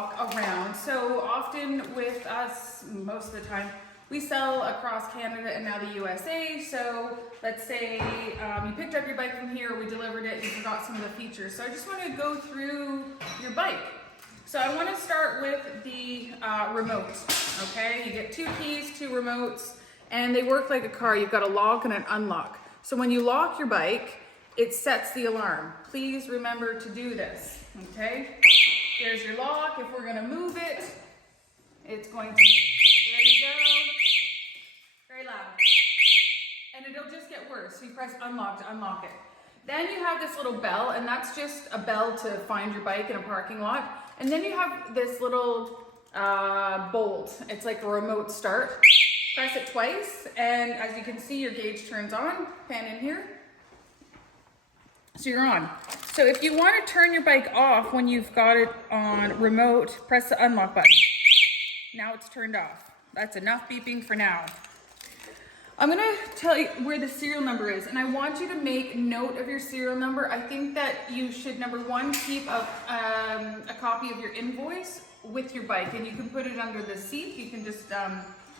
walk around. So often with us, most of the time, we sell across Canada and now the USA. So let's say you picked up your bike from here, we delivered it, you forgot some of the features. So I just want to go through your bike. So I want to start with the remote, okay? You get 2 keys, 2 remotes, and they work like a car. You've got a lock and an unlock. So when you lock your bike, it sets the alarm. Please remember to do this, okay? There's your lock. If we're gonna move it, it's going to, there you go. Very loud. And it'll just get worse. So you press unlock to unlock it. Then you have this little bell, and that's just a bell to find your bike in a parking lot. And then you have this little bolt. It's like a remote start. Press it twice, and as you can see, your gauge turns on. Pan in here. So you're on. So if you want to turn your bike off when you've got it on remote, press the unlock button. Now it's turned off. That's enough beeping for now. I'm gonna tell you where the serial number is, and I want you to make note of your serial number. I think that you should, number 1, keep a copy of your invoice with your bike, and you can put it under the seat. You can just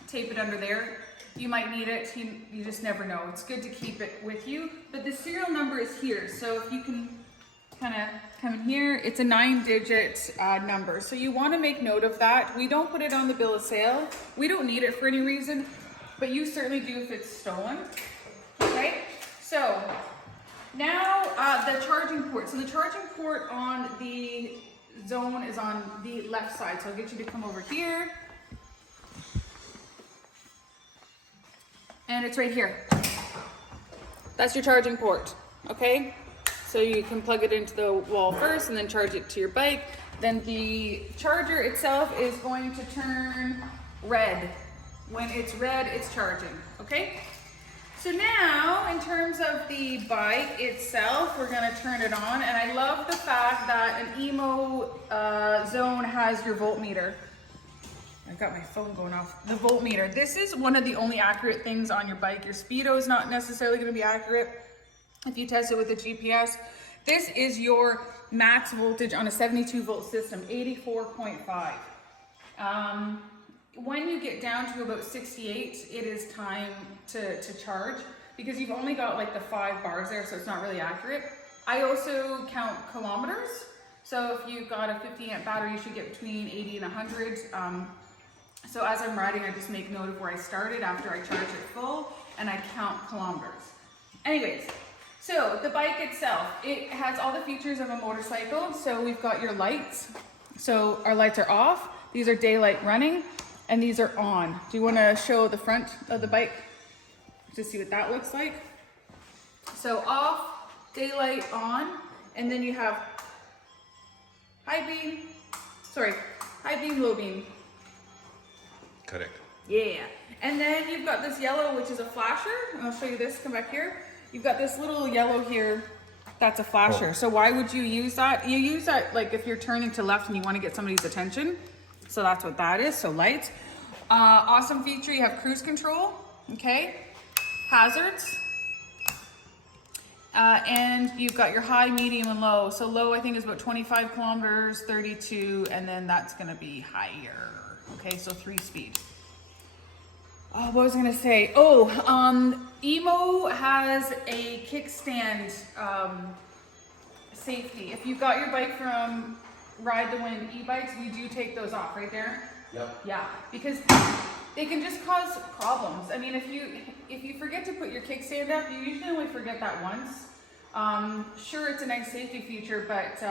tape it under there. You might need it, you just never know. It's good to keep it with you, but the serial number is here. So if you can kind of come in here, it's a 9-digit number. So you want to make note of that. We don't put it on the bill of sale. We don't need it for any reason, but you certainly do if it's stolen. Okay, so now the charging port. So the charging port on the Zone is on the left side. So I'll get you to come over here. And it's right here. That's your charging port, okay? So you can plug it into the wall first and then charge it to your bike. Then the charger itself is going to turn red. When it's red, it's charging, okay? So now, in terms of the bike itself, we're gonna turn it on. And I love the fact that an Emmo Zone has your voltmeter. I've got my phone going off. The voltmeter. This is one of the only accurate things on your bike. Your speedo is not necessarily going to be accurate if you test it with a GPS. This is your max voltage on a 72 volt system, 84.5. When you get down to about 68, it is time to charge, because you've only got like the 5 bars there, so it's not really accurate. I also count kilometers. So if you've got a 50 amp battery, you should get between 80 and 100. So as I'm riding, I just make note of where I started after I charge it full, and I count kilometers. Anyways, so the bike itself, it has all the features of a motorcycle. So we've got your lights. So our lights are off. These are daylight running, and these are on. Do you want to show the front of the bike to see what that looks like? So off, daylight on, and then you have high beam, low beam. Correct. Yeah. And then you've got this yellow, which is a flasher. And I'll show you this, come back here. You've got this little yellow here, that's a flasher. Oh. So why would you use that? You use that like if you're turning to left and you want to get somebody's attention. So that's what that is, so lights. Awesome feature, you have cruise control, okay? Hazards. And you've got your high, medium, and low. So low, I think, is about 25 kilometers, 32, and then that's gonna be higher. Okay, so 3 speed. Oh, what was I gonna say? Oh, Emmo has a kickstand safety. If you've got your bike from Ride the Wind e-bikes, we do take those off right there. Yep. Yeah, because they can just cause problems. I mean, if you forget to put your kickstand up, you usually only forget that once. Sure, it's a nice safety feature, but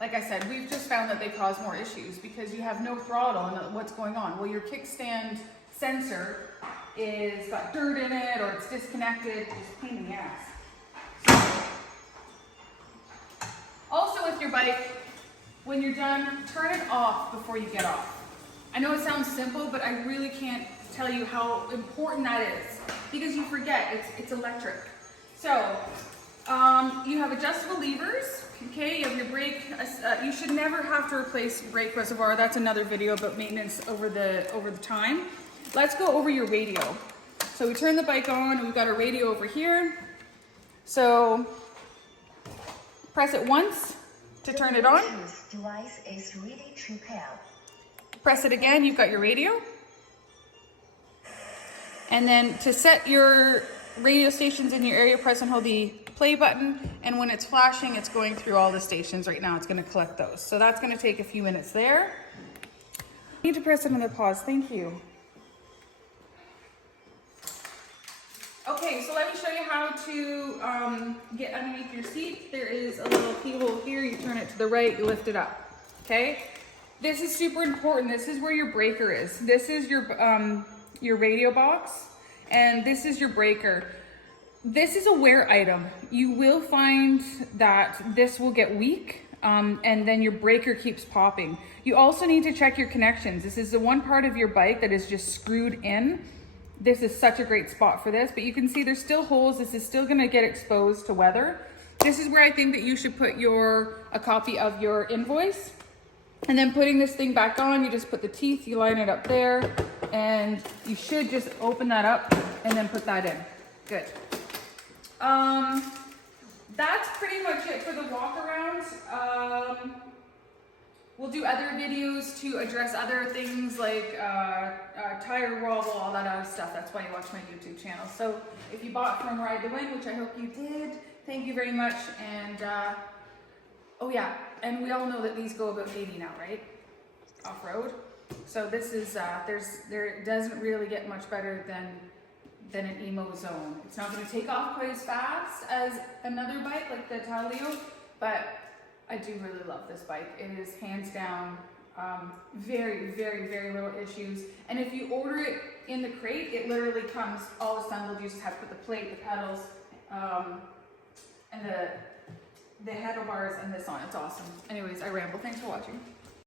like I said, we've just found that they cause more issues because you have no throttle and what's going on. Well, your kickstand sensor is got dirt in it or it's disconnected. Just pain in the ass. So, also with your bike, when you're done, turn it off before you get off. I know it sounds simple, but I really can't tell you how important that is because you forget it's electric. So you have adjustable levers. Okay, you have your brake. You should never have to replace brake reservoir. That's another video about maintenance over the time. Let's go over your radio. So we turn the bike on, and we've got a radio over here. So press it once, to turn it on. Bluetooth device is ready to pair. Press it again, you've got your radio. And then to set your radio stations in your area, press and hold the play button. And when it's flashing, it's going through all the stations right now. It's gonna collect those. So that's gonna take a few minutes there. I need to press another pause, thank you. Okay, so let me show you how to get underneath your seat. There is a little keyhole here. You turn it to the right, you lift it up, okay? This is super important. This is where your breaker is. This is your radio box, and this is your breaker. This is a wear item. You will find that this will get weak, and then your breaker keeps popping. You also need to check your connections. This is the one part of your bike that is just screwed in. This is such a great spot for this, but you can see there's still holes. This is still gonna get exposed to weather. This is where I think that you should put a copy of your invoice. And then putting this thing back on, you just put the teeth, you line it up there, and you should just open that up and then put that in. Good. That's pretty much it for the walk around. We'll do other videos to address other things like tire wobble, all that other stuff. That's why you watch my YouTube channel. So if you bought from Ride to Win, which I hope you did, thank you very much. And oh yeah, and we all know that these go about 80 now, right? Off-road. So this is, there doesn't really get much better than an Emmo zone. It's not gonna take off quite as fast as another bike like the Talio, but I do really love this bike. It is hands down, very, very, very little issues. And if you order it in the crate, it literally comes all assembled. You just have to put the plate, the pedals, and the handlebars and this on. It's awesome. Anyways, I ramble. Thanks for watching.